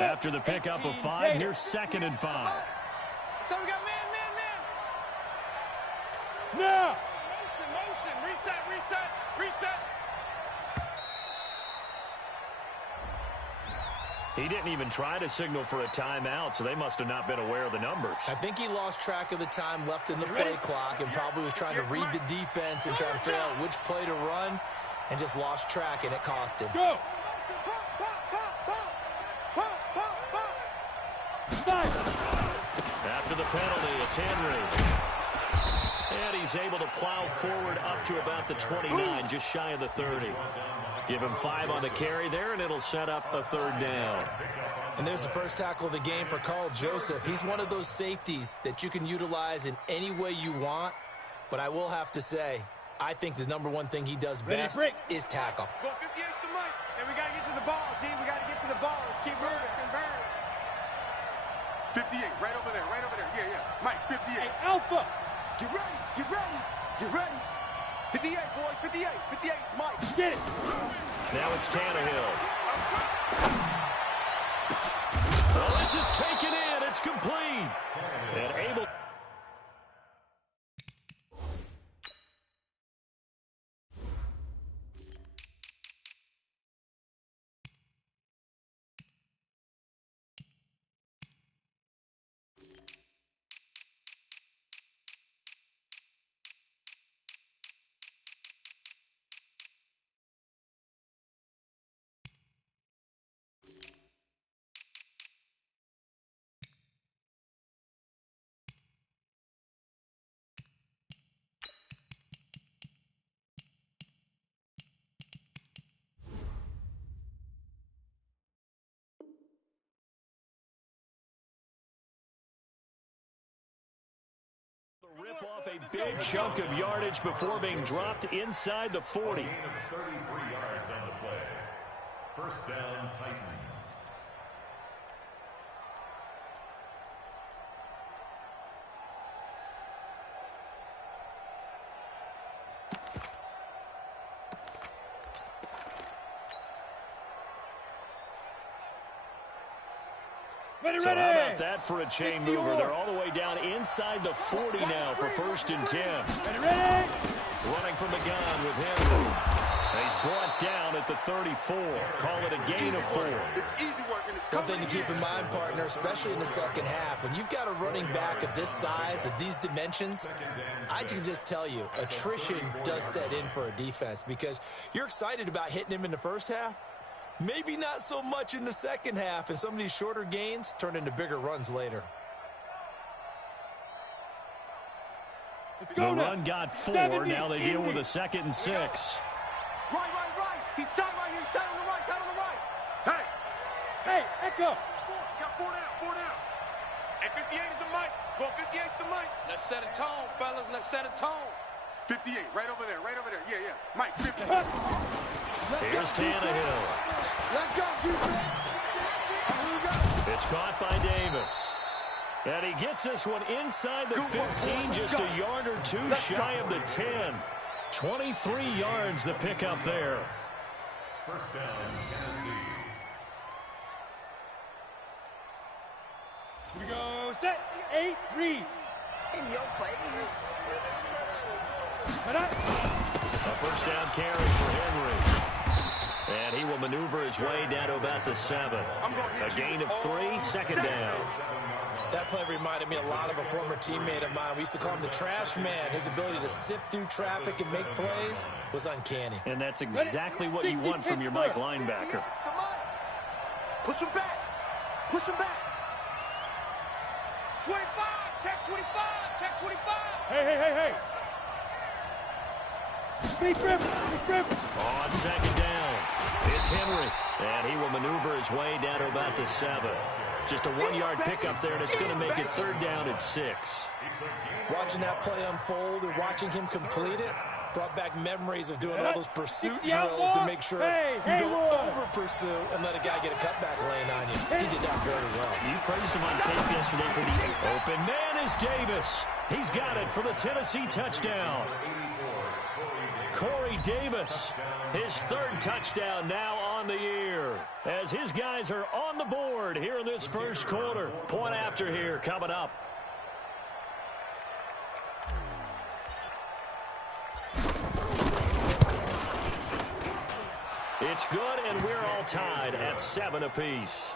After the pickup of 5, here's 2nd and 5. So we got man. Now. Motion. Reset. He didn't even try to signal for a timeout, so they must have not been aware of the numbers. I think he lost track of the time left in the play clock and probably was trying to read the defense and trying to figure out which play to run and just lost track, and it cost him. Go. After the penalty, it's Henry. And he's able to plow forward up to about the 29, just shy of the 30. Give him 5 on the carry there, and it'll set up a 3rd down. And there's the first tackle of the game for Carl Joseph. He's one of those safeties that you can utilize in any way you want. But I will have to say, I think the #1 thing he does best is tackle. Go 58's the mic, and we got to get to the ball, T. We got to get to the ball. Let's keep moving. 58, right over there. Yeah. Mike, 58. Hey, Alpha. Get ready. 58, boys, 58. 58, Mike. Get it. Now it's Tannehill. Well, this is taken in. It's complete. And able. Rip off a big chunk of yardage before being dropped inside the 40. 33 yards on the play. First down, Titans. So how about that for a chain mover? They're all the way down inside the 40 now for 1st and 10. Running from the gun with Henry. He's brought down at the 34. Call it a gain of 4. One thing to keep in mind, partner, especially in the second half, when you've got a running back of this size, of these dimensions, I can just tell you, attrition does set in for a defense because you're excited about hitting him in the first half. Maybe not so much in the second half, and some of these shorter gains turn into bigger runs later. The run got 4. Now they deal with a 2nd and 6. Right. He's tied right here. He's tied on the right. Hey, Echo. Got 4 down. And 58 is the mic. Go 58's the mic. Let's set a tone, fellas. Let's set a tone. 58, right over there. Yeah. Mike, 50. Here's Tannehill. Let go, defense. It's caught by Davis. And he gets this one inside the 15, just a yard or 2 shy of the 10. 23 yards the pickup there. First down, Tennessee. Here we go. Set. 8, read. In your face. A first down carry for Henry. And he will maneuver his way down to about the 7. A gain of 3, 2nd down. That play reminded me a lot of a former teammate of mine. We used to call him the trash man. His ability to sift through traffic and make plays was uncanny. And that's exactly what you want from your Mike linebacker. Push him back. 25. Check 25. 25. Hey. Big Rivers. On 2nd down, it's Henry. And he will maneuver his way down to about the 7. Just a 1-yard pickup there, and it's going to make it 3rd down at 6. Watching that play unfold and watching him complete it brought back memories of doing all those pursuit drills to make sure you don't over-pursue and let a guy get a cutback lane on you. He did that very well. You praised him on tape yesterday for the open man is Davis. He's got it for the Tennessee touchdown. Corey Davis, his 3rd touchdown now on the year as his guys are on the board here in this first quarter. Point after here coming up. It's good, and we're all tied at 7 apiece.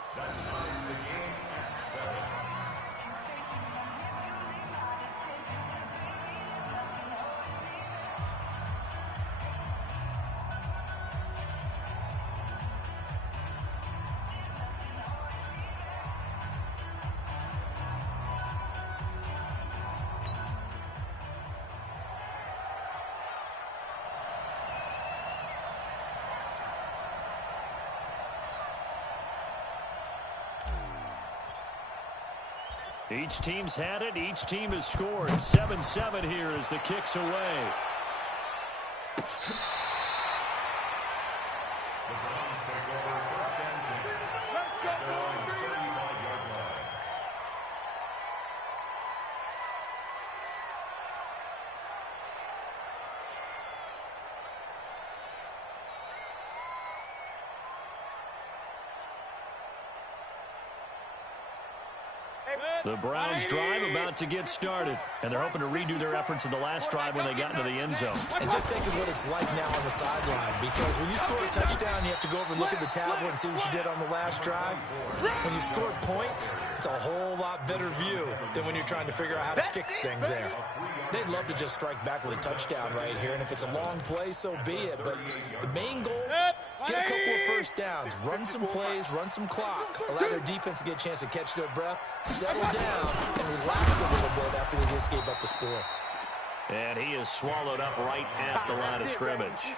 Each team's had it. Each team has scored. 7-7 here as the kick's away. The Browns drive about to get started, and they're hoping to redo their efforts in the last drive when they got into the end zone. And just think of what it's like now on the sideline, because when you score a touchdown, you have to go over and look at the tablet and see what you did on the last drive. When you scored points, it's a whole lot better view than when you're trying to figure out how to fix things there. They'd love to just strike back with a touchdown right here, and if it's a long play, so be it. But the main goal, get a couple of first downs, run some plays, run some clock, allow their defense to get a chance to catch their breath, settle down, and relax a little bit after they just gave up a score. And he is swallowed up right at the line of scrimmage.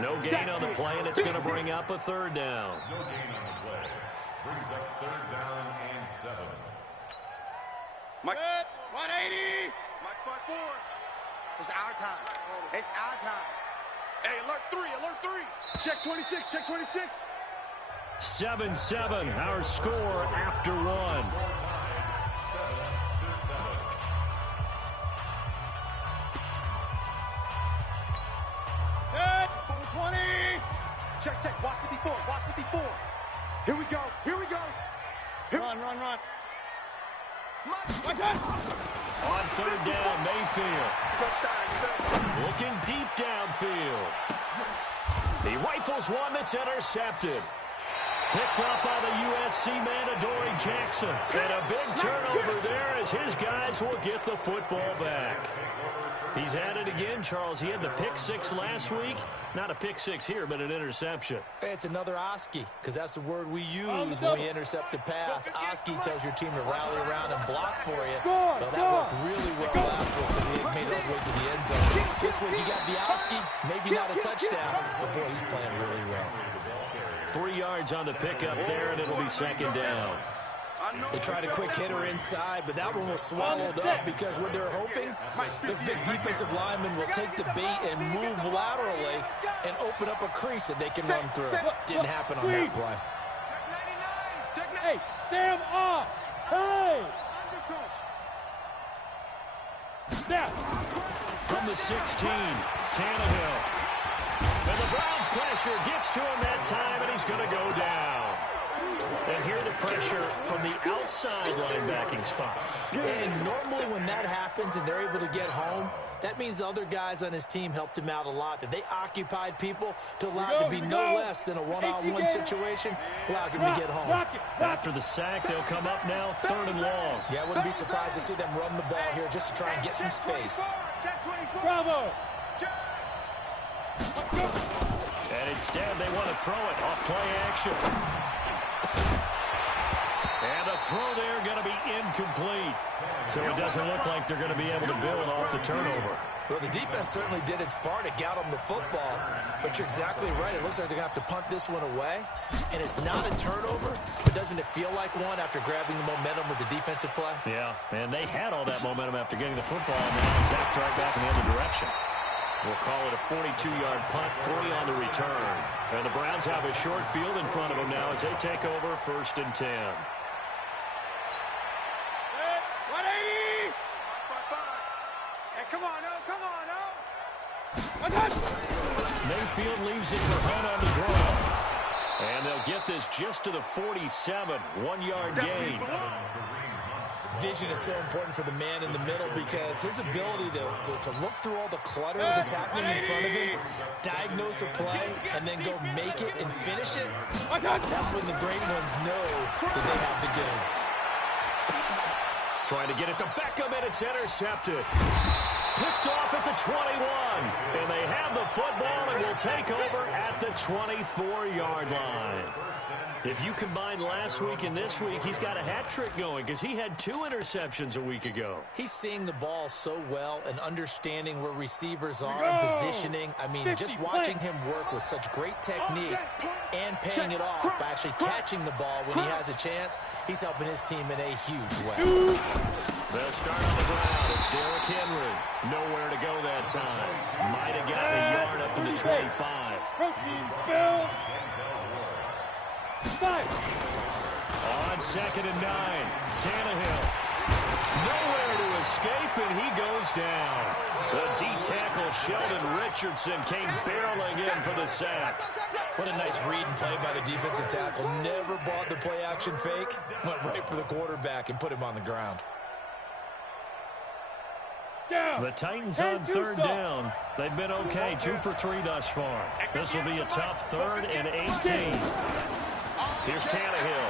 No gain on the play, and it's going to bring up a third down. No gain on the play. Brings up 3rd down and 7. Mike, 180. Mike, spot 4. It's our time. It's our time. Hey, alert 3, alert 3. Check 26, check 26. 7-7, our score after 1. 7-7. Good. 20. Check, check. Watch 54, watch 54. Here we go, here we go. Run. Mike, On 3rd down, Mayfield. touchdown. Looking deep downfield. He rifles one that's intercepted. Picked up by the USC man, Adoree Jackson. And a big turnover there as his guys will get the football back. He's had it again, Charles. He had the pick 6 last week. Not a pick 6 here, but an interception. It's another Oski, because that's the word we use when we intercept a pass. Oski tells your team to rally around and block for you. Well, that worked really well last week because he made it all the way to the end zone. This week you got the Oski, maybe not a touchdown, but boy, he's playing really well. 3 yards on the pickup there, and it'll be 2nd down. They tried a quick hitter inside, but that one was swallowed up because what they're hoping, this big defensive lineman will take the bait and move laterally and open up a crease that they can run through. Didn't happen on that play. Hey, Sam off. Hey. Snap. From the 16, Tannehill. And the Browns pressure gets to him that time, and he's going to go down. And here the pressure from the outside linebacking spot. And normally when that happens and they're able to get home, that means the other guys on his team helped him out a lot. That they occupied people to allow it to be no less than a one-on-one situation allows him to get home. After the sack, they'll come up now 3rd and long. Yeah, I wouldn't be surprised to see them run the ball here just to try and get some space. Bravo. And instead, they want to throw it off play action. And the throw there going to be incomplete. So it doesn't look like they're going to be able to build off the turnover. Well, the defense certainly did its part. It got them the football. But you're exactly right. It looks like they're going to have to punt this one away. And it's not a turnover, but doesn't it feel like one after grabbing the momentum with the defensive play? Yeah, and they had all that momentum after getting the football, and now he's zapped right back in the other direction. We'll call it a 42-yard punt, 3 on the return. And the Browns have a short field in front of them now as they take over 1st and 10. 180. Hey, come on, come on, Mayfield leaves it for Hunt on the draw. And they'll get this just to the 47. 1-yard gain. Vision is so important for the man in the middle because his ability to look through all the clutter that's happening in front of him, diagnose a play, and then go make it and finish it, that's when the great ones know that they have the goods. Trying to get it to Beckham, and it's intercepted. Picked off at the 21. And they have the football and will take over at the 24-yard line. If you combine last week and this week, he's got a hat trick going because he had 2 interceptions a week ago. He's seeing the ball so well and understanding where receivers are and positioning. I mean, just watching him work with such great technique and paying it off by actually catching the ball when he has a chance, he's helping his team in a huge way. They'll start on the ground. It's Derrick Henry. Nowhere to go that time. Might have gotten a yard up to the 25. Protein spill. On 2nd and 9, Tannehill. Nowhere to escape, and he goes down. The D-tackle Sheldon Richardson came barreling in for the sack. What a nice read and play by the defensive tackle. Never bought the play-action fake. Went right for the quarterback and put him on the ground. The Titans on 3rd down. They've been okay, 2 for 3 thus far. This will be a tough 3rd and 18. Here's Tannehill.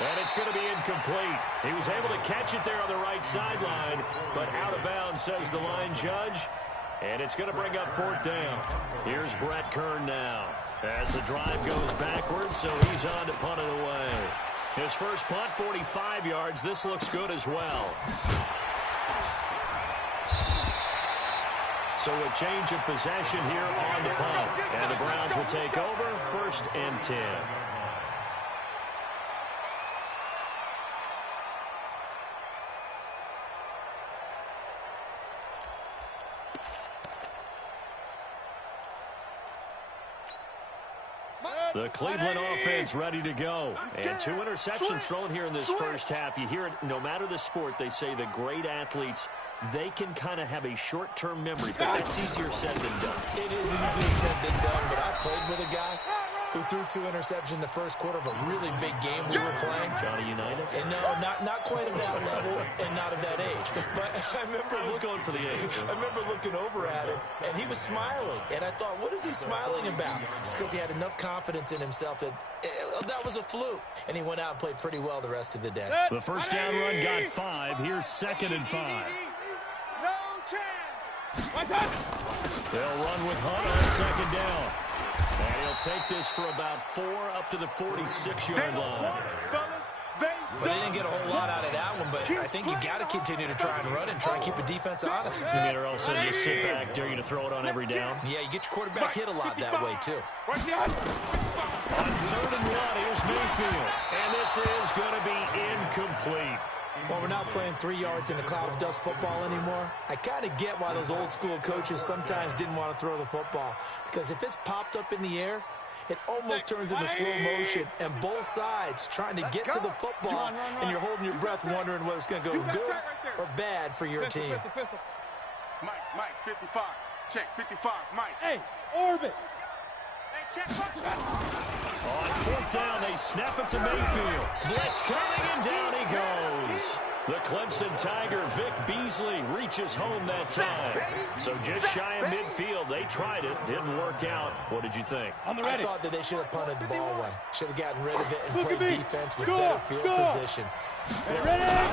And it's going to be incomplete. He was able to catch it there on the right sideline, but out of bounds, says the line judge. And it's going to bring up 4th down. Here's Brett Kern now. As the drive goes backwards, so he's on to punt it away. His first punt, 45 yards. This looks good as well. So a change of possession here on the punt. And the Browns will take over 1st and 10. The Cleveland offense ready to go. And 2 interceptions thrown here in this first half. You hear it, no matter the sport, they say the great athletes, they can kind of have a short-term memory, but that's easier said than done. It is easier said than done, but I played with a guy who threw 2 interceptions in the first quarter of a really big game we were playing. Johnny Unitas? And no, not quite of that level and not of that age. But I remember going for the age. I remember looking over at him, and he was smiling. And I thought, what is he smiling about? It's because he had enough confidence in himself that that was a fluke. And he went out and played pretty well the rest of the day. The first down run got 5. Here's 2nd and 5. No chance. They'll run with Hunt on 2nd down. And he'll take this for about 4 up to the 46-yard line. Well, they didn't get a whole lot out of that one, but I think you got to continue to try and run and try and keep the defense honest. You mean, or else they'll just sit back, dare you to throw it on every down? Yeah, you get your quarterback hit a lot that way, too. On 3rd and 1, here's Mayfield. And this is going to be incomplete. Well, we're not playing 3 yards in a cloud of dust football anymore. I kind of get why those old-school coaches sometimes didn't want to throw the football. Because if it's popped up in the air, it almost turns into slow motion. And both sides trying to get to the football, and you're holding your breath wondering whether it's going to go good or bad for your team. Mike, 55. Check, 55, Mike. Hey, orbit. On 4th down, they snap it to Mayfield. Blitz coming, and down he goes. The Clemson Tiger, Vic Beasley, reaches home that time. So just shy of midfield. They tried it. Didn't work out. What did you think? I thought that they should have punted the ball away. Should have gotten rid of it and played defense with better field position. I'm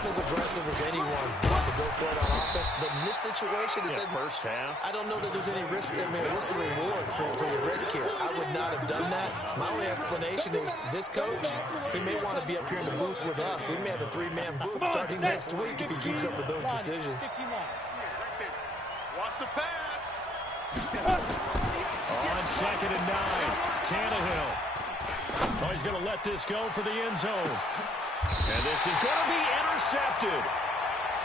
as aggressive as anyone to go for it on offense, but in this situation, it doesn't. First half. I don't know that there's any risk. I mean, what's the reward for your risk here? I would not have done that. My only explanation is this coach, he may want to be up here in the booth with us. We may have a 3-man booth starting next week if he keeps up with those decisions. Watch the pass. On 2nd and 9, Tannehill. Oh, he's going to let this go for the end zone. And this is going to be intercepted.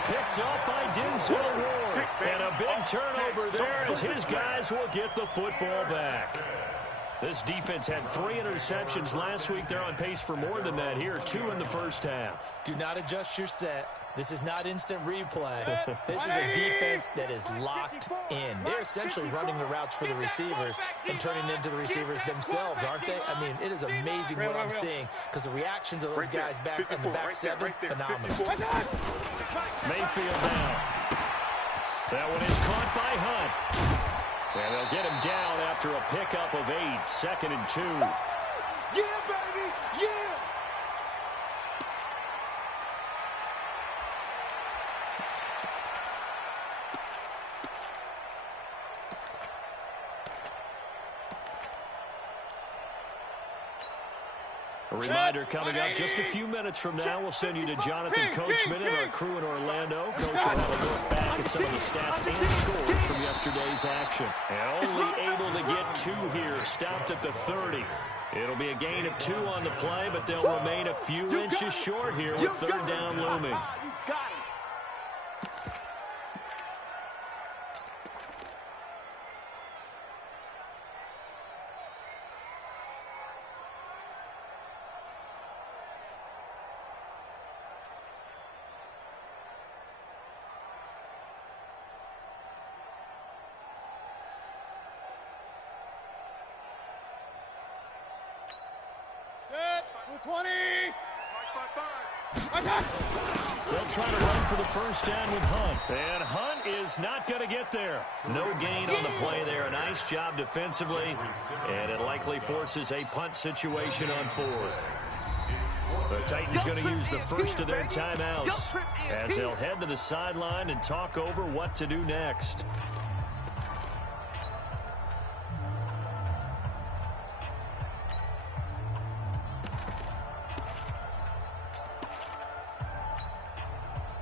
Picked up by Denzel Ward. And a big turnover there as his guys will get the football back. This defense had 3 interceptions last week. They're on pace for more than that here. 2 in the first half. Do not adjust your set. This is not instant replay. This is a defense that is locked in. They're essentially running the routes for the receivers and turning them into the receivers themselves, aren't they? I mean, it is amazing what I'm seeing because the reactions of those guys back in the back 7, phenomenal. Mayfield down. That one is caught by Hunt. And they'll get him down after a pickup of 8, 2nd and 2. Yeah, baby, yeah. A reminder coming up just a few minutes from now. We'll send you to Jonathan Coachman and our crew in Orlando. Coach will have a look back at some of the stats and scores from yesterday's action. And only able to get 2 here. Stopped at the 30. It'll be a gain of 2 on the play, but they'll remain a few inches short here with 3rd down looming. They'll try to run for the first down with Hunt. And Hunt is not going to get there. No gain on the play there. A nice job defensively. And it likely forces a punt situation on 4th. The Titans going to use the first of their timeouts as they'll head to the sideline and talk over what to do next.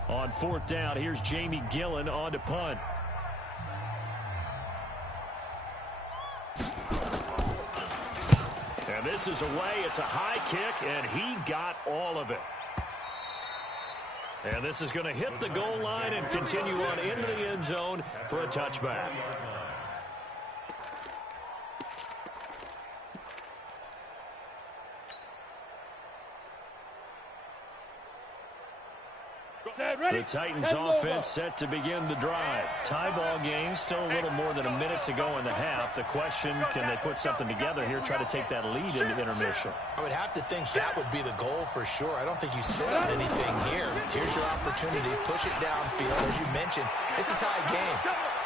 On 4th down, here's Jamie Gillen on to punt. And this is away. It's a high kick, and he got all of it. And this is going to hit the goal line and continue on into the end zone for a touchback. The Titans offense set to begin the drive. Tie ball game, still a little more than a minute to go in the half. The question, can they put something together here, try to take that lead into intermission? I would have to think that would be the goal for sure. I don't think you sit on anything here. Here's your opportunity. Push it downfield. As you mentioned, it's a tie game.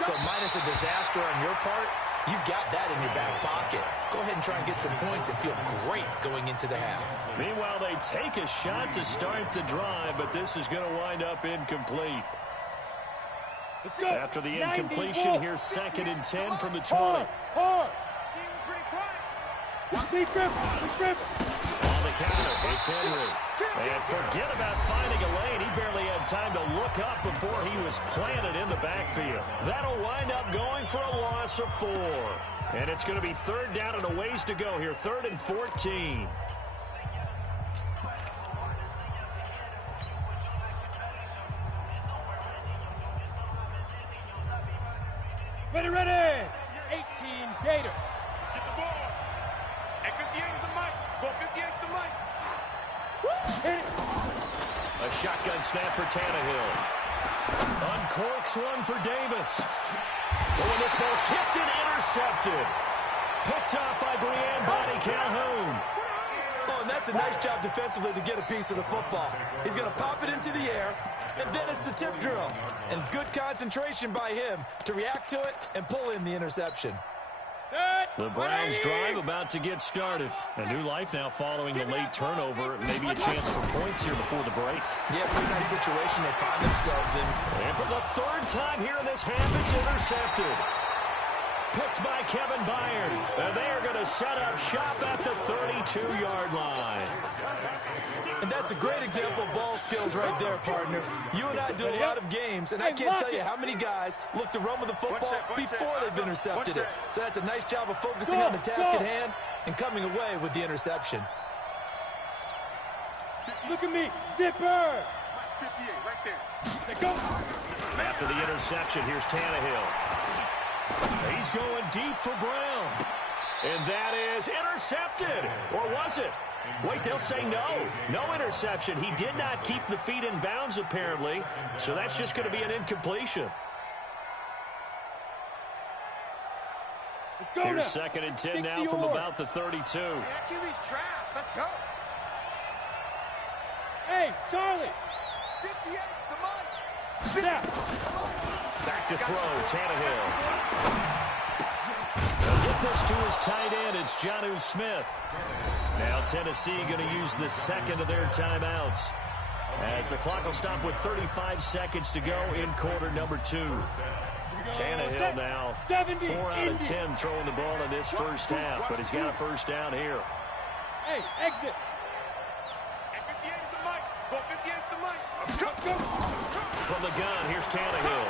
So minus a disaster on your part, you've got that in your back pocket. Go ahead and try and get some points and feel great going into the half. Meanwhile, they take a shot to start the drive, but this is going to wind up incomplete. After the incompletion, here's 2nd and 10 from the 20. On the counter, it's Henry. And forget about finding a lane. He barely had time to look up before he was planted in the backfield. That'll wind up going for a loss of 4. And it's going to be 3rd down and a ways to go here. 3rd and 14. Ready. 18 Gator. Get the ball. At 58 is the mic. Go 58 is the mic. A shotgun snap for Tannehill. Uncorks one for Davis. Oh, and this ball's tipped and intercepted. Picked up by Brianne Bonnie Calhoun. Oh, and that's a nice job defensively to get a piece of the football. He's going to pop it into the air, and then it's the tip drill. And good concentration by him to react to it and pull in the interception. The Browns drive about to get started. A new life now following the late turnover. Maybe a chance for points here before the break. Yeah, pretty nice situation they find themselves in. And for the 3rd time here in this half, it's intercepted. Picked by Kevin Byard. And they are going to set up shop at the 32-yard line. And that's a great example of ball skills right there, partner. You and I do a lot of games, and I can't tell you how many guys look to run with the football before they've intercepted it. So that's a nice job of focusing on the task at hand and coming away with the interception. Look at me, zipper. 58 right there. Go. After the interception, here's Tannehill. He's going deep for Brown. And that is intercepted. Or was it? Wait, they'll say no. No interception. He did not keep the feet in bounds, apparently. So that's just going to be an incompletion. Let's go. Here's 2nd and 10 now from about the 32. Man, QB's trash. Let's go. Hey, Charlie. 58, the mic. Snap. Back to throw, Tannehill. They'll get this to his tight end. It's Jonnu Smith. Now Tennessee going to use the second of their timeouts, as the clock will stop with 35 seconds to go in quarter number 2. Tannehill now 4 out of 10 throwing the ball in this first half, but he's got a first down here. Hey, exit. And 58 is the mic. Go 58 is the mic. Go. From the gun, here's Tannehill.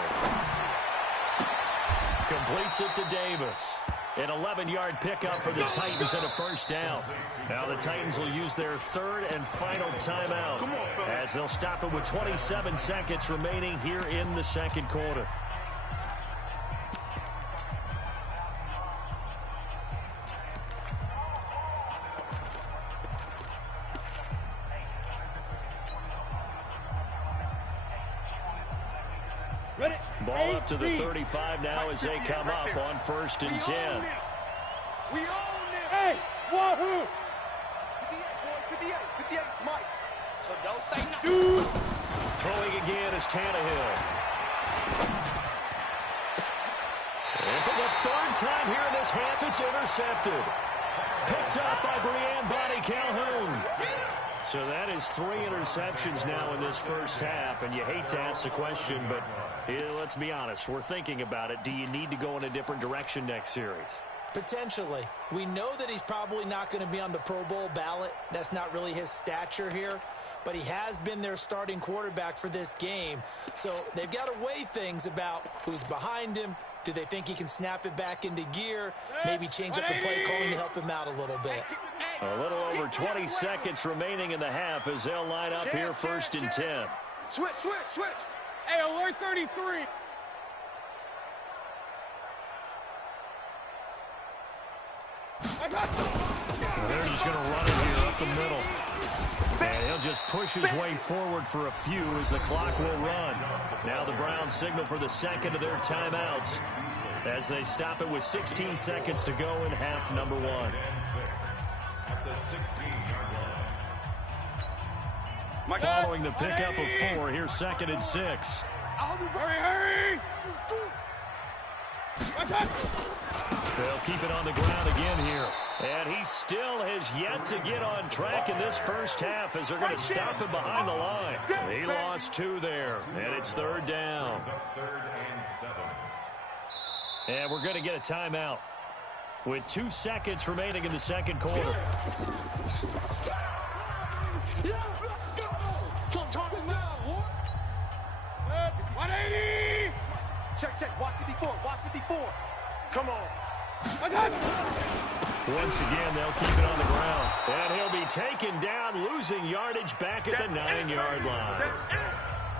Completes it to Davis. An 11-yard pickup for the Titans and a first down. Now the Titans will use their 3rd and final timeout, as they'll stop it with 27 seconds remaining here in the second quarter. Ball up to the 35 now as they come up on 1st and 10. We own it. Hey, wahoo. 58, 58, Mike. So don't say nothing. Shoot. Throwing again is Tannehill. And for the 3rd time here in this half, it's intercepted. Picked up by Brianne Bonnie Calhoun. So that is 3 interceptions now in this first half, and you hate to ask the question, but let's be honest, we're thinking about it. Do you need to go in a different direction next series? Potentially. We know that he's probably not going to be on the Pro Bowl ballot. That's not really his stature here. But he has been their starting quarterback for this game. So they've got to weigh things about who's behind him. Do they think he can snap it back into gear? Maybe change up the play calling to help him out a little bit. A little over 20 seconds remaining in the half as they'll line up here 1st and 10. Switch. Hey, alert 33. I got you. They're just going to run it here up the middle. And he'll just push his way forward for a few as the clock will run. Now the Browns signal for the second of their timeouts as they stop it with 16 seconds to go in half number 1. At the 16-yard line. Following the pickup of 4, here's 2nd and 6. Hurry. They'll keep it on the ground again here. And he still has yet to get on track in this first half as they're going to stop him behind the line. He lost 2 there, and it's 3rd down. 3rd and 7. And we're going to get a timeout with 2 seconds remaining in the second quarter. Check. Watch 54. Come on. Once again, they'll keep it on the ground. And he'll be taken down, losing yardage back at the 9-yard line.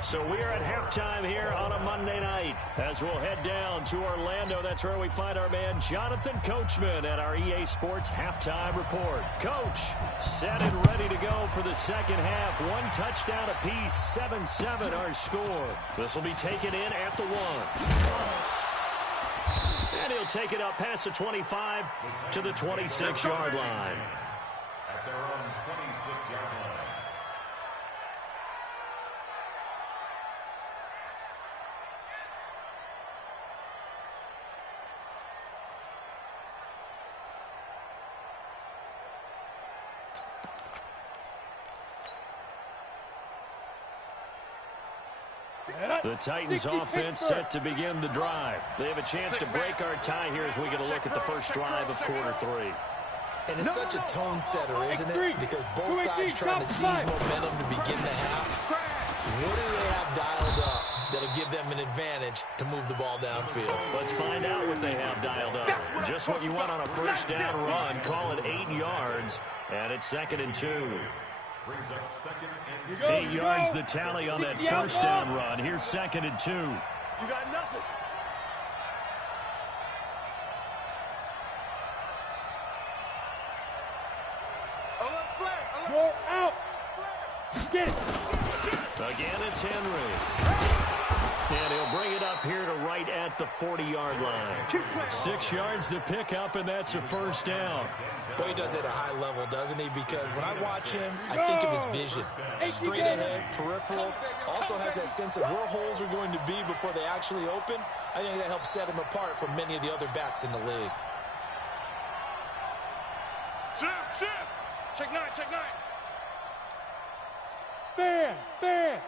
So we are at halftime here on a Monday night as we'll head down to Orlando. That's where we find our man Jonathan Coachman at our EA Sports Halftime Report. Coach, set and ready to go for the second half. 1 touchdown apiece, 7-7 our score. This will be taken in at the 1. And he'll take it up past the 25 to the 26-yard line. At their own 26-yard line. The Titans offense set to begin the drive. They have a chance to break our tie here as we get a look at the first drive of quarter 3. And it's such a tone setter, isn't it? Because both sides trying to seize momentum to begin the half. What do they have dialed up that'll give them an advantage to move the ball downfield? Let's find out what they have dialed up. Just what you want on a first down run. Call it 8 yards, and it's 2nd and 2. Brings up 2nd and 2. 8 yards the tally on that first down run. Here's 2nd and 2. You got nothing. Out. Get it. Again, it's Henry. And he'll bring it up here to right at the 40-yard line. 6 yards to pick up, and that's a first down. Boy, he does it at a high level, doesn't he? Because when I watch him, I think of his vision. Straight ahead, peripheral. Also has that sense of where holes are going to be before they actually open. I think that helps set him apart from many of the other backs in the league. Shift. Check 9, check 9. Fair.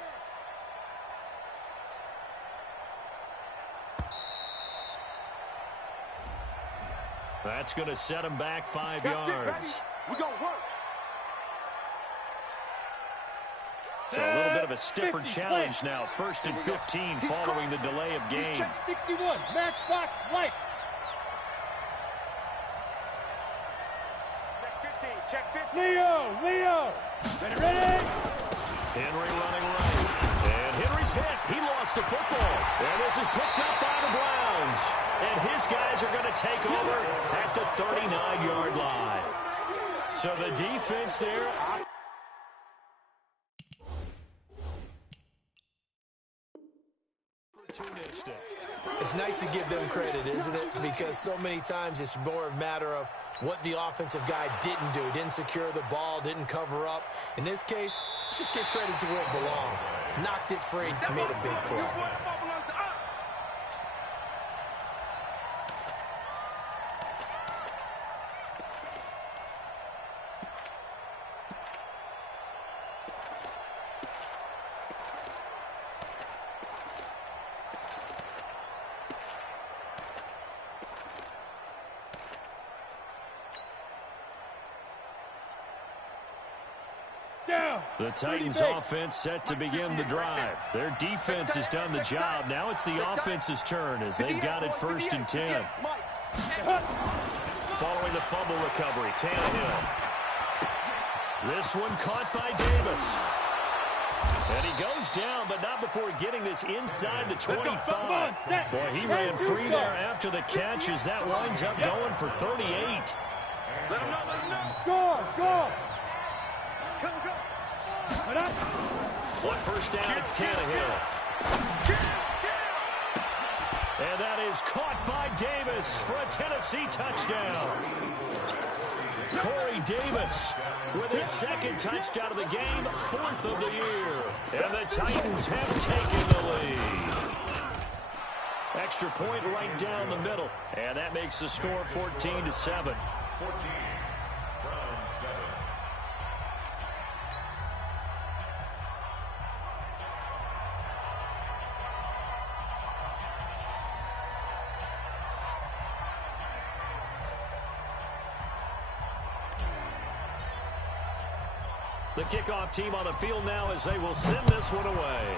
That's going to set him back 5 yards. We're going to work. So a little bit of a stiffer challenge now. 1st and 15 following the delay of game. Check 61. Matchbox lights. Check 15. Leo. Ready. Henry running right. And Henry's hit. He lost the football. And this is picked up by the Browns. And his guys are going to take over at the 39-yard line. So the defense there. Opportunistic. It's nice to give them credit, isn't it? Because so many times it's more a matter of what the offensive guy didn't do. Didn't secure the ball, didn't cover up. In this case, let's just give credit to where it belongs. Knocked it free, made a big play. The Titans offense set to begin the drive. Their defense has done the job. Now it's the offense's turn as they've got it 1st and 10. Following the fumble recovery, Tannehill. This one caught by Davis. And he goes down, but not before getting this inside the 25. Boy, he ran free there after the catch as that winds up going for 38. Let him know. Score. One first down, it's Tannehill. And that is caught by Davis for a Tennessee touchdown. Corey Davis with his 2nd touchdown of the game, 4th of the year. And the Titans have taken the lead. Extra point right down the middle. And that makes the score 14-7. 14. The kickoff team on the field now as they will send this one away.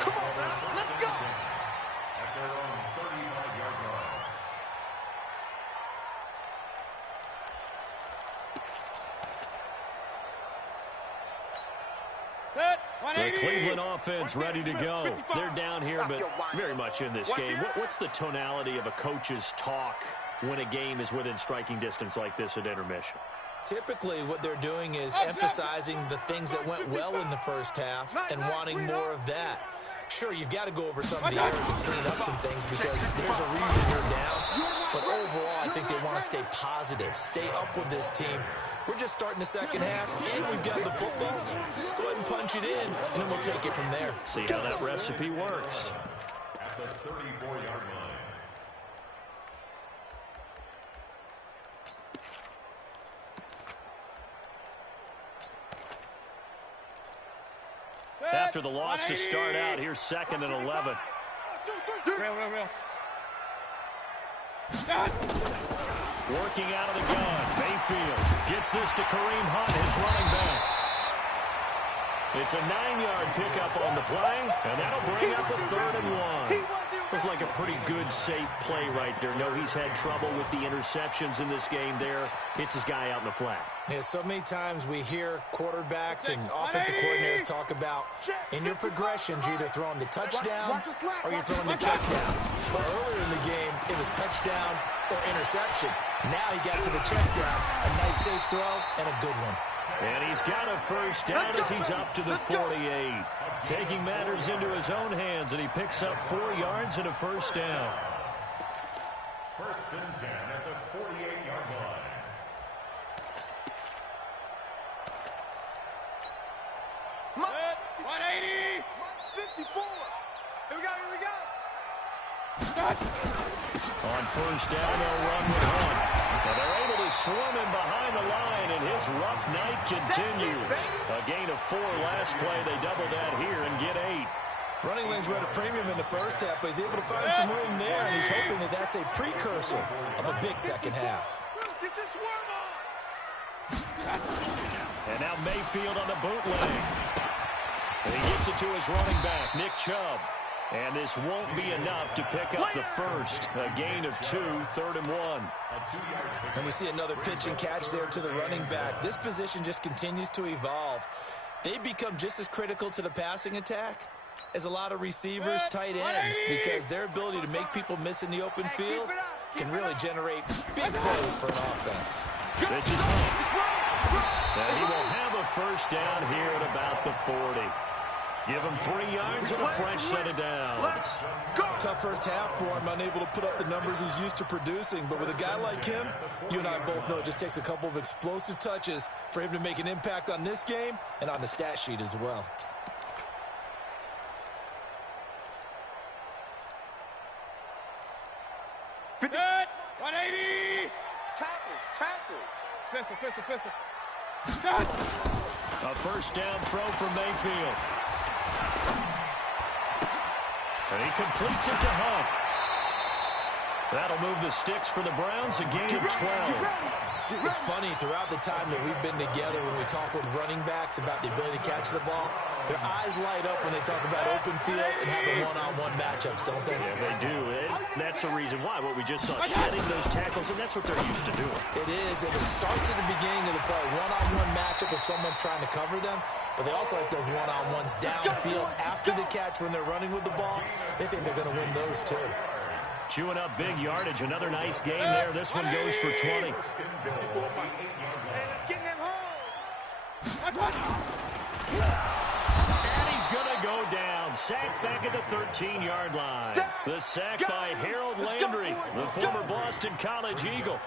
Come on, man. Let's go. At their own 35-yard line. The Cleveland offense ready to go. They're down here, but very much in this game. What's the tonality of a coach's talk when a game is within striking distance like this at intermission? Typically, what they're doing is emphasizing the things that went well in the first half and wanting more of that. Sure, you've got to go over some of the errors and clean up some things because there's a reason you're down. But overall, I think they want to stay positive, stay up with this team. We're just starting the second half, and we've got the football. Let's go ahead and punch it in, and then we'll take it from there. See how that recipe works. At the 34-yard line. After the loss to start out, here's 2nd and 11. Real. Working out of the gun, Mayfield gets this to Kareem Hunt, his running back. It's a 9-yard pickup on the play, and that'll bring up a 3rd and 1. Looked like a pretty good, safe play right there. No, he's had trouble with the interceptions in this game there. Hits his guy out in the flat. Yeah, so many times we hear quarterbacks and offensive coordinators talk about in your progressions, you're either throwing the touchdown or you're throwing the check down. But earlier in the game, it was touchdown or interception. Now he got to the check down. A nice safe throw and a good one. And he's got a first down as he's up to the 48. Taking matters into his own hands, and he picks up 4 yards and a first down. First and 10 at the 48-yard line. Set, 180. 54. Here we go, here we go. On first down, they'll run with Hunt. And they're able to swarm him behind the line, and his rough night continues. A gain of 4 last play. They double that here and get 8. Running lanes were at a premium in the first half, but he's able to find some room there, and he's hoping that that's a precursor of a big second half. Get your swerve on. And now Mayfield on the bootleg. And he gets it to his running back, Nick Chubb. And this won't be enough to pick up the first. A gain of 2, 3rd and 1. And we see another pitch and catch there to the running back. This position just continues to evolve. They become just as critical to the passing attack as a lot of receivers, tight ends, because their ability to make people miss in the open field can really generate big plays for an offense. This is Hunt. And he will have a first down here at about the 40. Give him 3 yards and a fresh set of downs. Tough first half for him, unable to put up the numbers he's used to producing. But with a guy like him, you and I both know it just takes a couple of explosive touches for him to make an impact on this game and on the stat sheet as well. Set, 180. Tackles. Pistol. A first down throw for Mayfield. And he completes it to Hunt. That'll move the sticks for the Browns, a gain of 12. It's funny, throughout the time that we've been together, when we talk with running backs about the ability to catch the ball, their eyes light up when they talk about open field and having one-on-one matchups, don't they? Yeah, they do. And that's the reason why. What we just saw, shedding those tackles, and that's what they're used to doing. It is, and it starts at the beginning of the play. One-on-one matchup if someone's trying to cover them, but they also like those one-on-ones downfield after the catch when they're running with the ball. They think they're going to win those too. Chewing up big yardage. Another nice game there. This one goes for 20. Hey, let's get in them holes. And he's going to go down. Sacked back at the 13-yard line. The sack by Harold Landry, the former Boston College Eagle.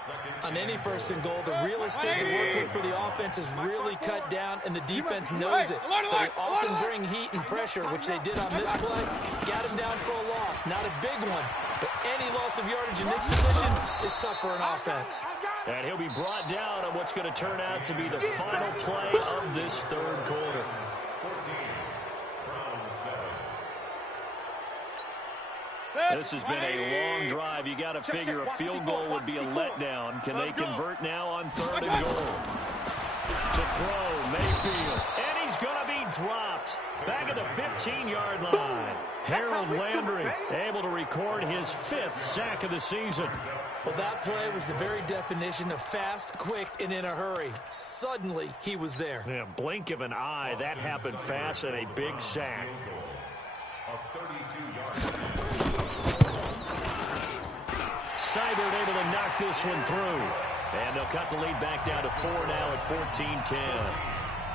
On any first and goal, the real estate to work with for the offense is really cut down, and the defense knows it. So they often bring heat and pressure, which they did on this play. Got him down for a loss. Not a big one, but any loss of yardage in this position is tough for an offense. And he'll be brought down on what's going to turn out to be the final play of this third quarter. This has been a long drive. You got to figure a field goal would be a letdown. Can they convert now on 3rd and goal? To throw, Mayfield. And he's going to be dropped. Back at the 15-yard line. Harold Landry able to record his 5th sack of the season. Well, that play was the very definition of fast, quick, and in a hurry. Suddenly, he was there. Yeah, blink of an eye. That happened fast and a big sack. Seibert able to knock this one through. And they'll cut the lead back down to 4 now at 14-10.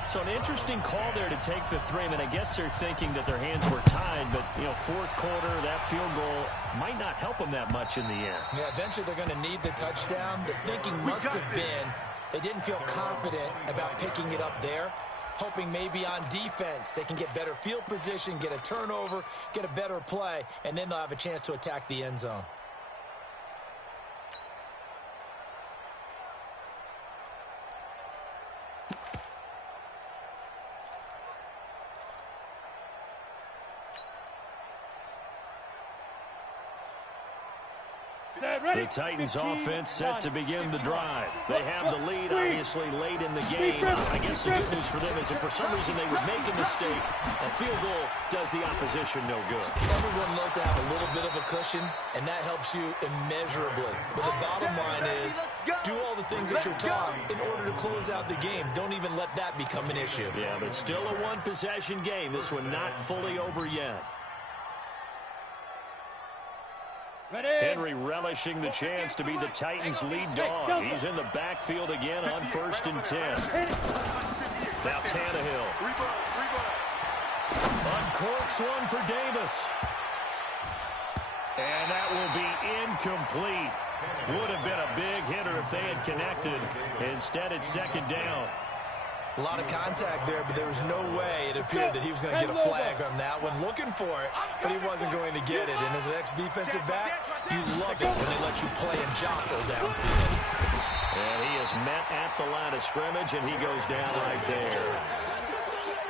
So an interesting call there to take the 3. I mean, I guess they're thinking that their hands were tied, but, you know, 4th quarter, that field goal might not help them that much in the air. Yeah, eventually they're going to need the touchdown. The thinking must have been they didn't feel confident about picking it up there, hoping maybe on defense they can get better field position, get a turnover, get a better play, and then they'll have a chance to attack the end zone. The Titans offense set to begin the drive. They have the lead, obviously, late in the game. I guess the good news for them is if for some reason they would make a mistake, a field goal does the opposition no good. Everyone loves to have a little bit of a cushion, and that helps you immeasurably. But the bottom line is, do all the things that you're taught in order to close out the game. Don't even let that become an issue. Yeah, but still a one-possession game. This one not fully over yet. Henry relishing the chance to be the Titans' lead dog. He's in the backfield again on 1st and 10. Now Tannehill. Uncorks one for Davis. And that will be incomplete. Would have been a big hitter if they had connected. Instead, it's 2nd down. A lot of contact there, but there was no way it appeared that he was going to get a flag on that one. Looking for it, but he wasn't going to get it. And as an ex-defensive back, you love it when they let you play and jostle downfield. And he is met at the line of scrimmage, and he goes down right there.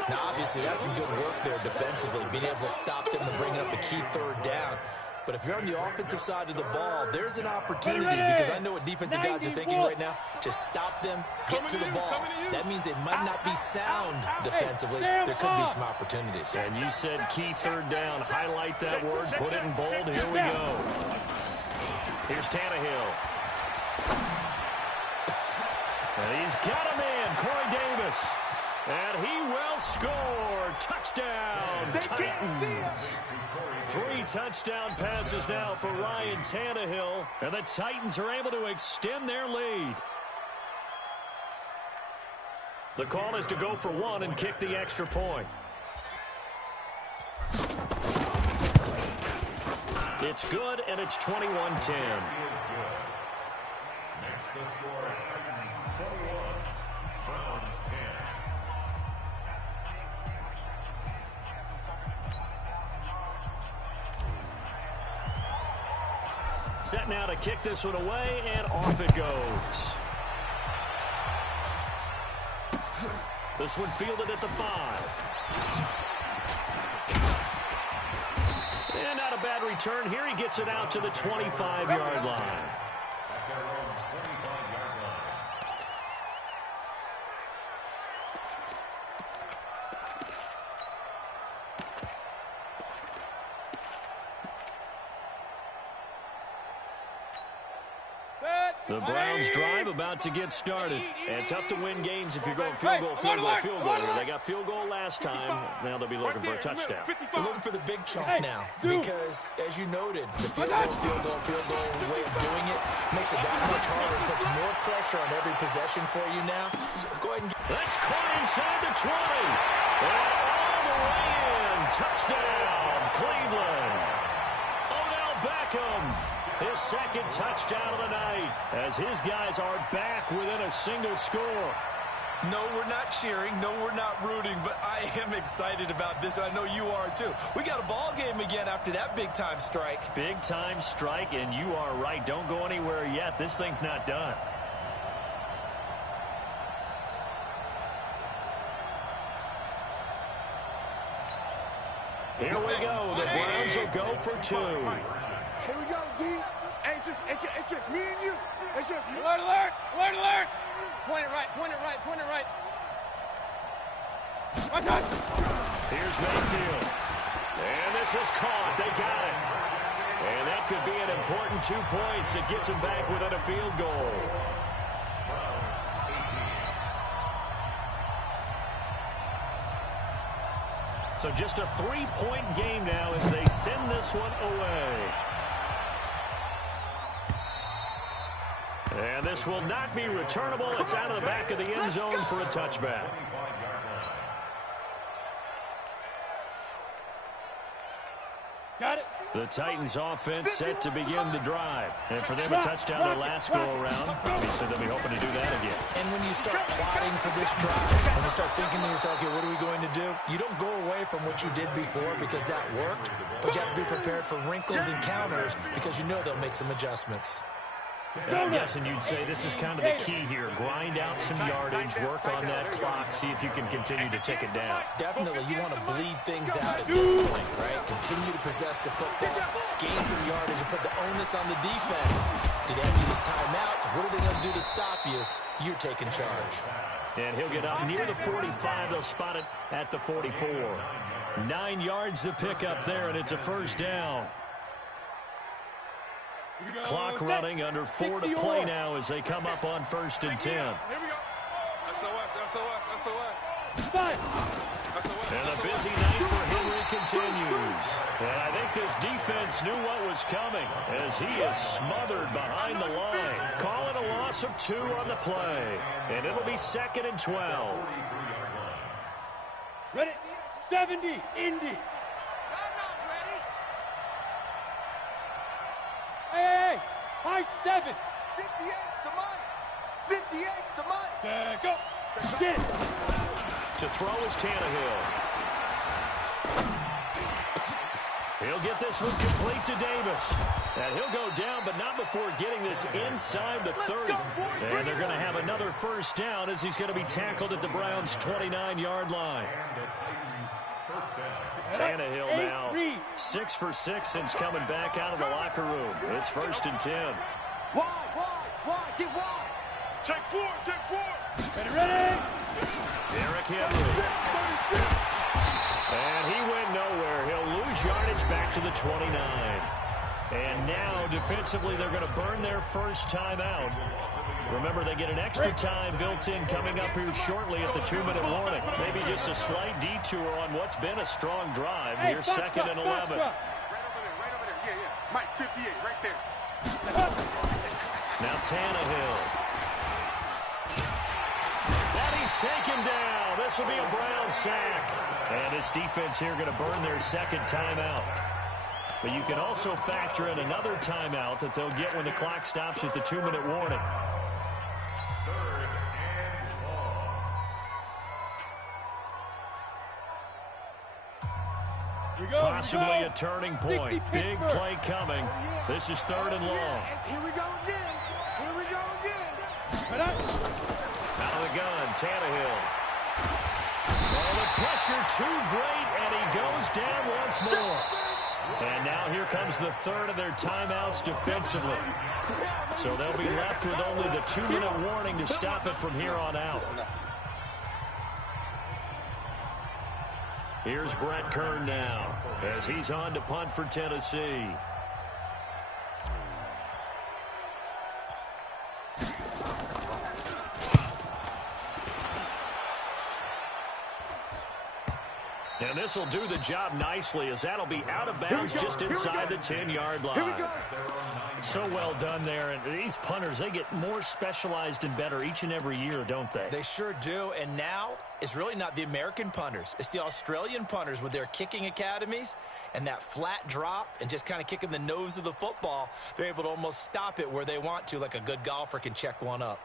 Now, obviously, that's some good work there defensively, being able to stop them and bring up a key 3rd down. But if you're on the offensive side of the ball, there's an opportunity, because I know what defensive guys are thinking right now. Just stop them, get to the ball. That means it might not be sound defensively. There could be some opportunities. And you said key 3rd down. Highlight that word. Put it in bold. Here we go. Here's Tannehill. And he's got a man, Corey Davis. And he will score. Touchdown, Titans. 3 touchdown passes now for Ryan Tannehill. And the Titans are able to extend their lead. The call is to go for 1 and kick the extra point. It's good, and it's 21-10. Next, the score, Titans 21, Browns 10. Set now to kick this one away, and off it goes. This one fielded at the 5. And not a bad return here. He gets it out to the 25-yard line. The Browns drive about to get started. And tough to win games if you're going field goal here. They got field goal last time. Now they'll be looking for a touchdown. They're looking for the big chunk now because, as you noted, the field goal way of doing it makes it that much harder. It puts more pressure on every possession for you now. Go ahead and get... That's caught inside the 20. And all the way in. Touchdown, Cleveland. Odell Beckham. His 2nd touchdown of the night as his guys are back within a single score. No, we're not cheering. No, we're not rooting, but I am excited about this, and I know you are too. We got a ball game again after that big-time strike. Big-time strike, and you are right. Don't go anywhere yet. This thing's not done. Here we go. The Browns will go for 2. Here we go, D. It's just me and you. It's just me. Alert, alert, alert, alert. Point it right, point it right, point it right. Watch out. Here's Mayfield. And this is caught. They got it. And that could be an important 2 points. It gets them back within a field goal. So just a 3-point game now as they send this one away. And this will not be returnable. It's out of the back of the end zone for a touchback. Got it. The Titans offense set to begin the drive. And for them, a touchdown their last go-around. Obviously, they'll be hoping to do that again. And when you start plotting for this drive, when you start thinking to yourself, okay, what are we going to do? You don't go away from what you did before because that worked, but you have to be prepared for wrinkles and counters because you know they'll make some adjustments. I'm guessing you'd say this is kind of the key here. Grind out some yardage, work on that clock, see if you can continue to tick it down. Definitely, you want to bleed things out at this point, right? continue to possess the football, gain some yardage, and put the onus on the defense. Do they have to use timeouts? What are they going to do to stop you? You're taking charge. And he'll get up near the 45. They'll spot it at the 44. 9 yards to pick up there, and it's a first down. Clock running, under 4 to play now as they come up on 1st and 10. Here we go. SOS. And a busy night for Henry continues. And I think this defense knew what was coming as he is smothered behind the line. Call it a loss of 2 on the play. And it'll be 2nd and 12. Ready? 70, Indy. Hey, high 7. 58's the money. 58's the money. Go. Sit. To throw is Tannehill. He'll get this one complete to Davis. And he'll go down, but not before getting this inside the 30. And they're going to have another first down as he's going to be tackled at the Browns' 29-yard line. Tannehill now 6 for 6 since coming back out of the locker room. It's 1st and 10. Why? Get wide. Check 4. Ready? Derrick Henry. And he went nowhere. He'll lose yardage back to the 29. And now, defensively, they're going to burn their first timeout. Remember, they get an extra time built in coming up here shortly at the 2-minute warning. Maybe just a slight detour on what's been a strong drive. Here, 2nd and 11. Right over there. Yeah. Mike, 58, right there. Now Tannehill. And he's taken down. This will be a Brown sack. And this defense here going to burn their 2nd timeout. But you can also factor in another timeout that they'll get when the clock stops at the 2-minute warning. Possibly a turning point. Big play coming. This is 3rd and long. Here we go again. Out of the gun, Tannehill. Oh, the pressure too great, and he goes down once more. And now here comes the 3rd of their timeouts defensively. So they'll be left with only the 2-minute warning to stop it from here on out. Here's Brett Kern now as he's on to punt for Tennessee. And this will do the job nicely as that'll be out of bounds just inside the 10-yard line. So well done there. And these punters, they get more specialized and better each and every year, don't they? They sure do. And now it's really not the American punters. It's the Australian punters with their kicking academies and that flat drop and just kind of kicking the nose of the football. They're able to almost stop it where they want to, like a good golfer can check one up.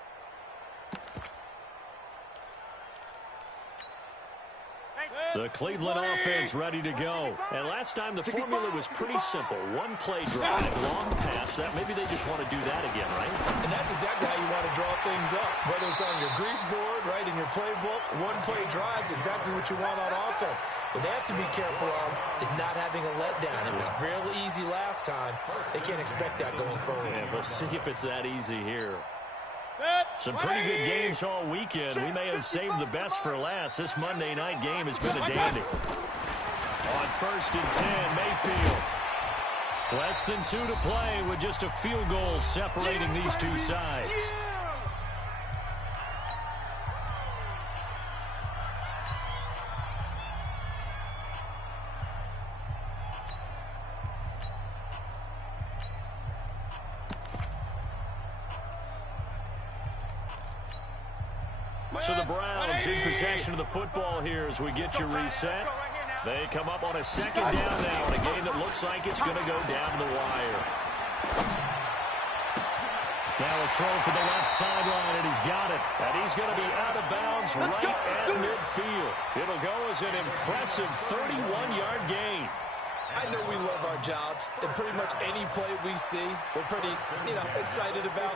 The Cleveland offense ready to go. And last time the formula was pretty simple. One play drive, long pass. That maybe they just want to do that again, right? And that's exactly how you want to draw things up. Whether it's on your grease board, right, in your playbook, one play drive's exactly what you want on offense. What they have to be careful of is not having a letdown. It was real easy last time. They can't expect that going forward. Yeah, we'll see if it's that easy here. Some pretty good games all weekend. We may have saved the best for last. This Monday night game has been a dandy. On 1st and 10, Mayfield. Less than 2 to play with just a field goal separating these two sides. So the Browns in possession of the football here as we get you reset. They come up on a 2nd down now in a game that looks like it's going to go down the wire. Now a throw for the left sideline, and he's got it. And he's going to be out of bounds right at midfield. It'll go as an impressive 31-yard gain. I know we love our jobs, and pretty much any play we see, we're pretty, excited about.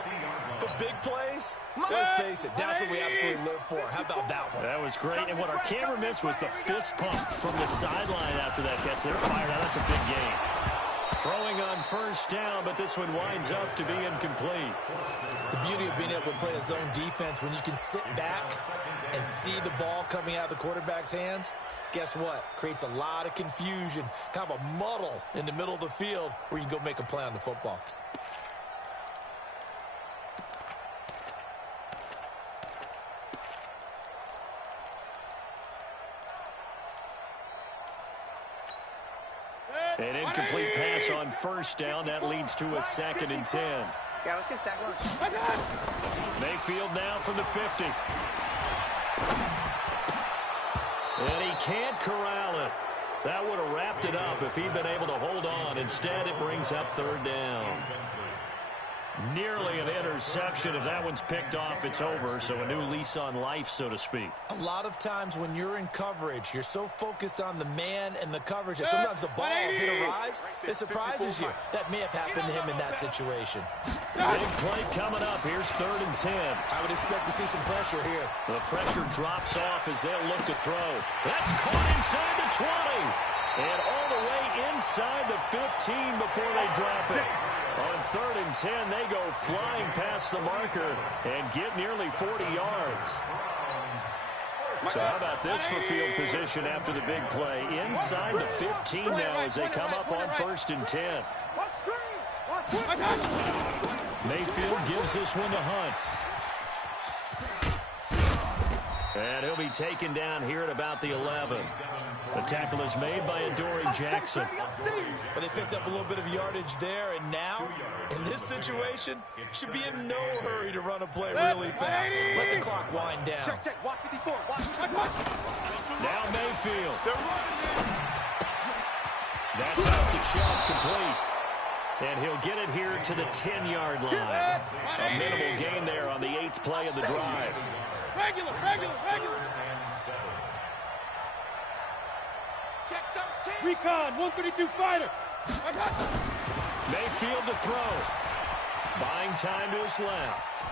But big plays, let's face it, that's what we absolutely live for. How about that one? That was great, and what our camera missed was the fist pump from the sideline after that catch. They're fired out. That's a big gain. Throwing on first down, but this one winds up to be incomplete. The beauty of being able to play a zone defense, when you can sit back and see the ball coming out of the quarterback's hands, guess what? Creates a lot of confusion, kind of a muddle in the middle of the field where you can go make a play on the football. An incomplete pass on first down. That leads to a 2nd and 10. Yeah, let's get sack lunch. Mayfield now from the 50. And he can't corral it. That would have wrapped it up if he'd been able to hold on. Instead, it brings up 3rd down. Nearly an interception. If that one's picked off, it's over. So a new lease on life, so to speak. A lot of times when you're in coverage, you're so focused on the man and the coverage that sometimes the ball, if it arrives, it surprises you. That may have happened to him in that situation. Big play coming up. Here's 3rd and 10. I would expect to see some pressure here. The pressure drops off as they'll look to throw. That's caught inside the 20. And all the way inside the 15 before they drop it. On 3rd and 10, they go flying past the marker and get nearly 40 yards. So how about this for field position after the big play? Inside the 15 now as they come up on 1st and 10. Mayfield gives this one to Hunt. And he'll be taken down here at about the 11. The tackle is made by Adoree Jackson. But they picked up a little bit of yardage there, and now, in this situation, should be in no hurry to run a play really fast. Let the clock wind down. Check. Watch 54. Watch. Now Mayfield. That's out to Chubb, complete. And he'll get it here to the 10-yard line. A minimal gain there on the 8th play of the drive. Regular. Check 13. Recon, 132 fighter. Mayfield to throw. Buying time to his left.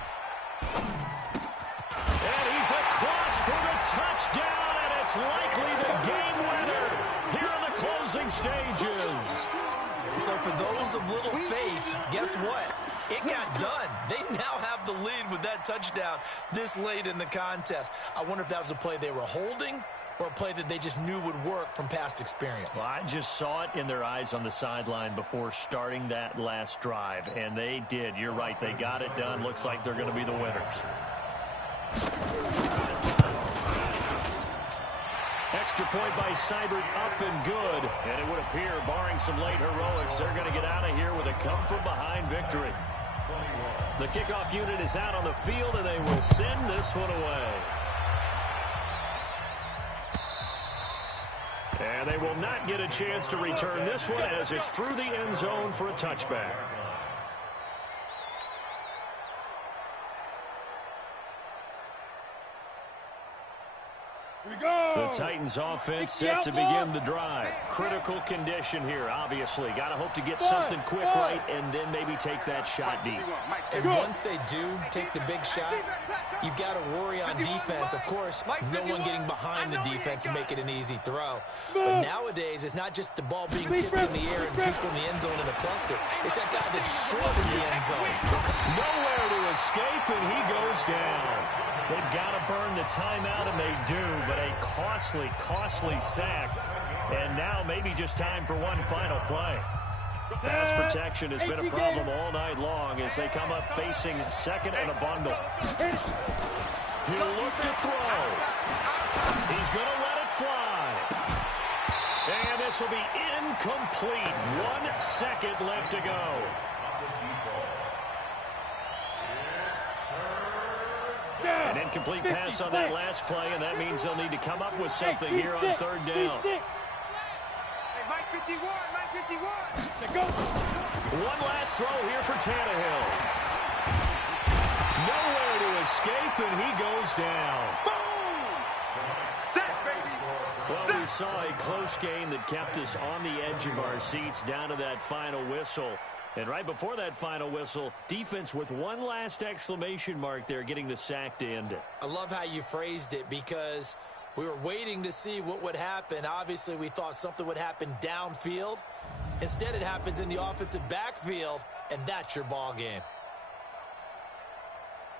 And he's across for the touchdown, and it's likely the game winner here in the closing stages. So for those of little faith, guess what? It got done. They now have the lead with that touchdown this late in the contest. I wonder if that was a play they were holding or a play that they just knew would work from past experience. Well, I just saw it in their eyes on the sideline before starting that last drive, and they did. You're right. They got it done. Looks like they're going to be the winners. Extra point by Seibert, up and good. And it would appear, barring some late heroics, they're going to get out of here with a come-from-behind victory. The kickoff unit is out on the field, and they will send this one away. And they will not get a chance to return this one as it's through the end zone for a touchback. The Titans offense set to begin the drive. Critical condition here, obviously. Got to hope to get something quick right and then maybe take that shot deep. And once they do take the big shot, you've got to worry on defense. Of course, no one getting behind the defense and make it an easy throw. But nowadays, it's not just the ball being tipped in the air and people in the end zone in a cluster. It's that guy that's short in the end zone. Nowhere to escape, and he goes down. They've got to burn the timeout, and they do, but a costly, costly sack. And now maybe just time for one final play. Pass protection has been a problem all night long as they come up facing second and a bundle. He'll look to throw. He's going to let it fly. And this will be incomplete. 1 second left to go. An incomplete pass on that last play, and that means they'll need to come up with something here on 3rd down. Hey, Mike 51, Mike 51. One last throw here for Tannehill. Nowhere to escape, and he goes down. Boom! Sack, baby. Well, we saw a close game that kept us on the edge of our seats down to that final whistle. And right before that final whistle, defense with one last exclamation mark there, getting the sack to end it. I love how you phrased it, because we were waiting to see what would happen. Obviously, we thought something would happen downfield. Instead, it happens in the offensive backfield, and that's your ball game.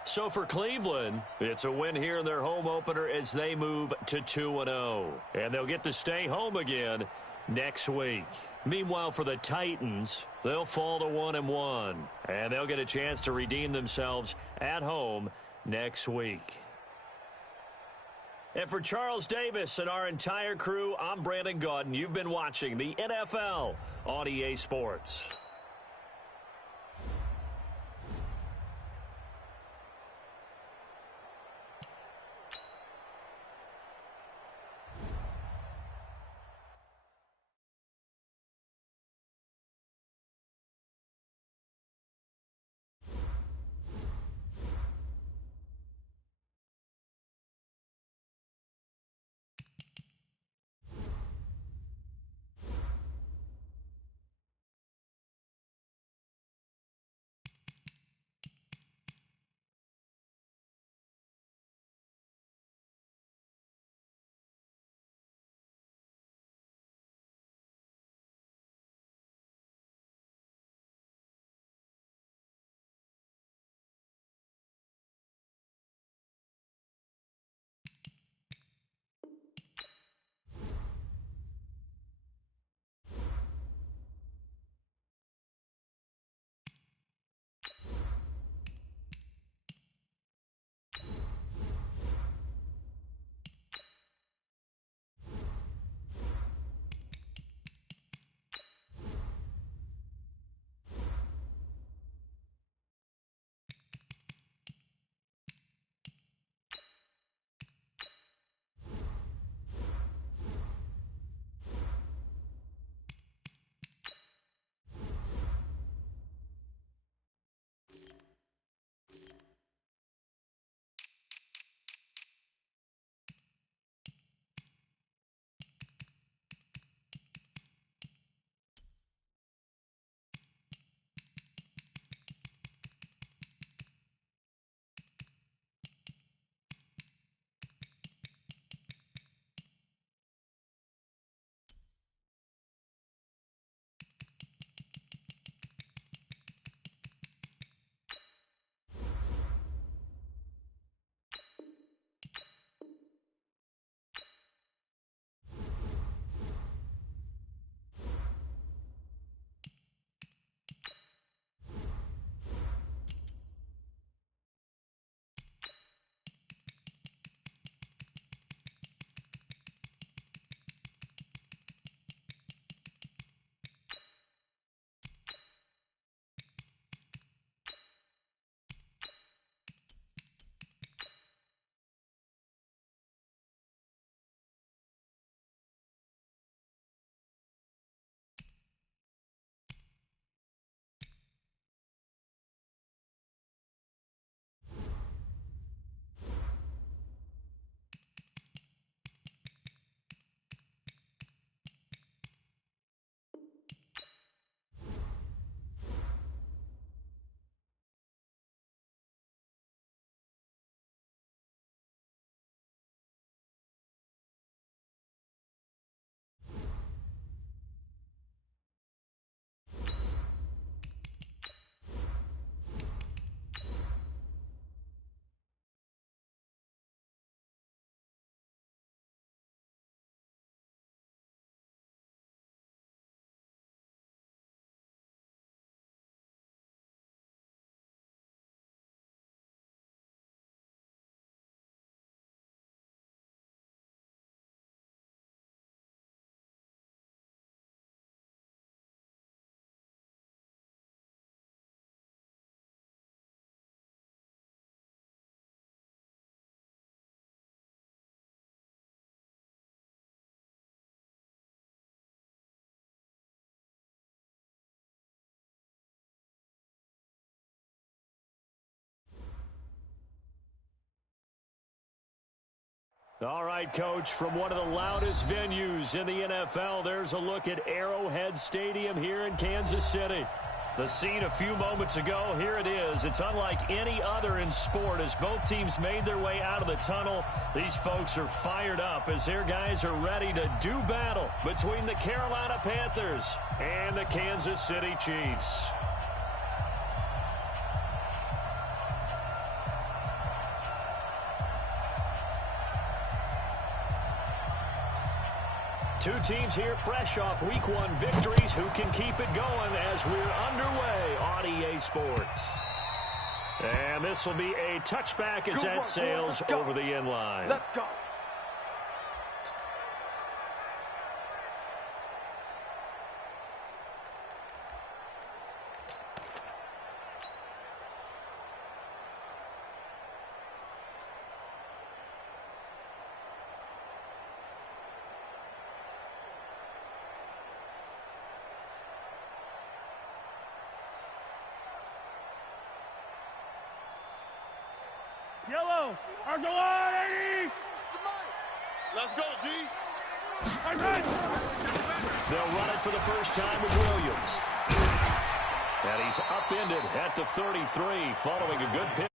So for Cleveland, it's a win here in their home opener as they move to 2-0. And they'll get to stay home again next week. Meanwhile, for the Titans, they'll fall to 1-1. And they'll get a chance to redeem themselves at home next week. And for Charles Davis and our entire crew, I'm Brandon Gaudin. You've been watching the NFL on EA Sports. All right, Coach, from one of the loudest venues in the NFL, there's a look at Arrowhead Stadium here in Kansas City. The scene a few moments ago, here it is. It's unlike any other in sport as both teams made their way out of the tunnel. These folks are fired up as their guys are ready to do battle between the Carolina Panthers and the Kansas City Chiefs. Two teams here fresh off Week 1 victories who can keep it going as we're underway on EA Sports. And this will be a touchback as that sails over the end line. Let's go. Yellow. Arms go on, 80. Let's go, D. They'll run it for the first time with Williams. And he's upended at the 33 following a good pitch.